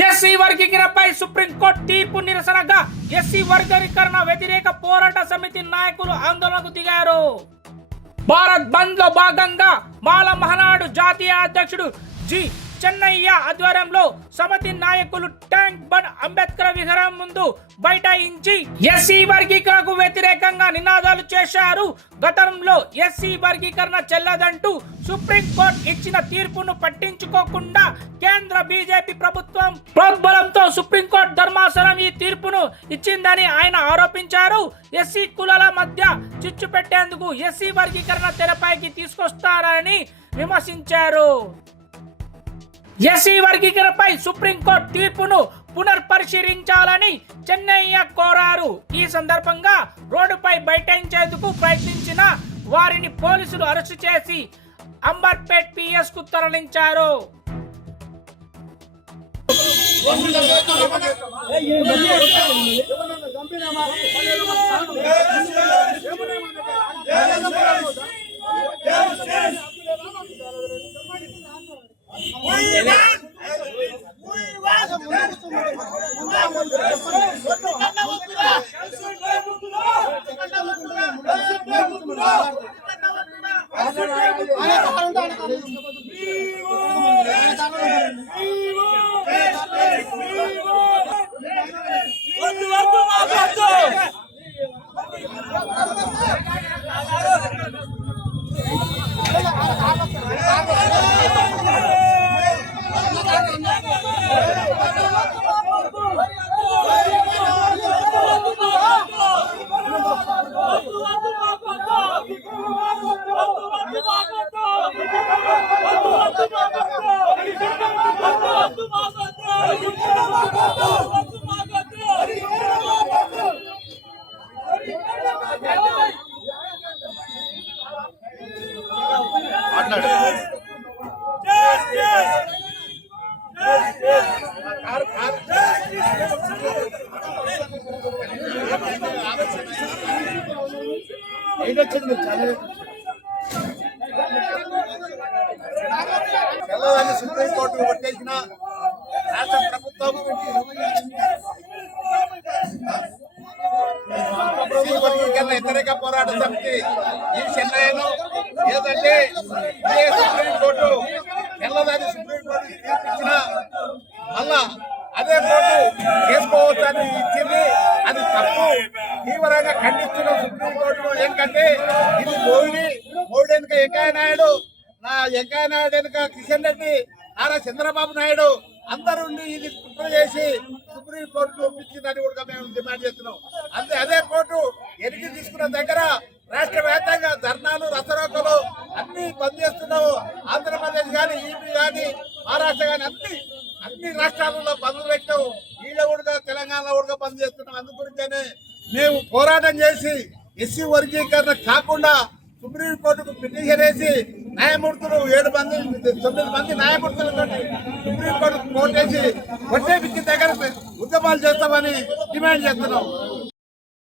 SC వర్గీకరణపై supreme court తీర్పు నిరసనగా SC వర్గీకరణ వ్యతిరేక పోరాట సమితి నాయకులు ఆందోళనకు దిగారు. భారత్ బంద్ లో భాగంగా మాల మహానాడు జాతీయ అధ్యక్షుడు జి చెన్నయ్య ఆధ్వర్యంలో సమితి నాయకులు ట్యాంక్ బండ్ అంబేద్కర్ విగ్రహం ముందు బైఠాయించి ఎస్సీ వర్గీకరణకు వ్యతిరేకంగా నినాదాలు చేశారు. గతంలో ఎస్సీ వర్గీకరణ చెల్లదంటూ సుప్రీంకోర్టు ఇచ్చిన తీర్పును పట్టించుకోకుండా కేంద్ర బీజేపీ ప్రభుత్వం ప్రోద్బలంతో సుప్రీంకోర్టు ధర్మాసనం ఈ తీర్పును ఇచ్చిందని ఆయన ఆరోపించారు. ఎస్సీ కులాల మధ్య చిచ్చు పెట్టేందుకు ఎస్సీ వర్గీకరణ తెరపైకి తీసుకొస్తారని విమర్శించారు. ఎస్సీ వర్గీకరణపై సుప్రీంకోర్టు తీర్పును పునర్పరిశీలించాలని చెన్నయ్య కోరారు. ఈ సందర్భంగా రోడ్డుపై బైఠాయించేందుకు ప్రయత్నించిన వారిని పోలీసులు అరెస్టు చేసి అంబర్పేట్ పిఎస్ కు తరలించారు. తెల్లదాన్ని సుప్రీంకోర్టు కొట్టేసిన రాష్ట్ర ప్రభుత్వం వ్యతిరేక పోరాట సమితి ఈ చెన్నైను ఏదంటే సుప్రీంకోర్టు తెల్లదాన్ని సుప్రీంకోర్టు తీర్పిచ్చిన మళ్ళా అదే కోర్టు చేసుకోవచ్చని ఇచ్చింది. అది తప్పు. తీవ్రంగా ఖండిస్తున్నాం సుప్రీంకోర్టు. ఏంటంటే ఇది మోడీ వెనుక వెంకయ్య నాయుడు, వెంకయ్య నాయుడు వెనుక కిషన్ రెడ్డి, నారా చంద్రబాబు నాయుడు అందరూ ఇది కుట్ర చేసి సుప్రీంకోర్టు ఒప్పించిందని కూడా మేము డిమాండ్ చేస్తున్నాం. అదే కోర్టు ఎన్నిక తీసుకున్న దగ్గర రాష్ట్ర వ్యాప్తంగా ధర్నాలు, రసరోకలు అన్ని బంద్ చేస్తున్నావు. ఆంధ్రప్రదేశ్ కానీ, ఈపీ కానీ, మహారాష్ట్ర కానీ అన్ని రాష్ట్రాలలో బంద్లు పెట్టావు. ఈడ కూడా తెలంగాణలో కూడా బంద్ చేస్తున్నాం. అందు గురించనే మేము పోరాటం చేసి ఎస్సీ వర్గీకరణ కాకుండా సుప్రీంకోర్టుకు పిటిషన్ వేసి న్యాయమూర్తులు 9 మంది న్యాయమూర్తులతో సుప్రీంకోర్టుకు కోర్టు వేసి కొట్టేపించిన దగ్గర ఉద్యమాలు చేస్తామని డిమాండ్ చేస్తున్నాం.